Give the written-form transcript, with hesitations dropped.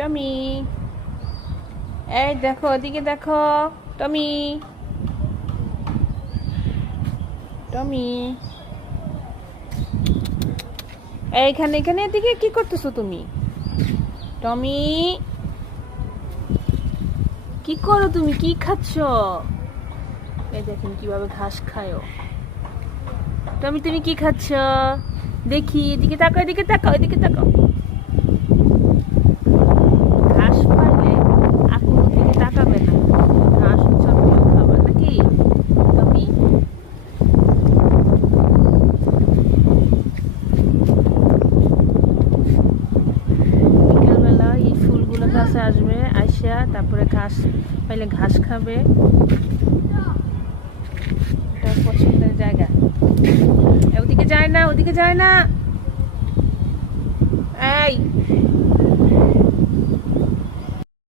টমি, এই দেখো, ওদিকে দেখো। টমি, টমি, এইখানে এখানে এদিকে কি করতেছো তুমি? টমি, কি করো তুমি? কি খাচ্ছ? এই দেখেন কিভাবে ঘাস খায়। টমি, তুমি কি খাচ্ছ? দেখি, এদিকে তাকাও, এদিকে তাকাও, এদিকে তাকাও। ঘাস পাইলে আর কোনো দিকে তাকাবে না। ঘাস হচ্ছে প্রিয় খাবার নাকি? টমি, বিকালবেলা এই ফুলগুলো কাছে আসবে, আইসা তারপরে ঘাস পাইলে ঘাস খাবে। এটা পছন্দের জায়গা। ওদিকে যায় না, ওদিকে যায় না। এই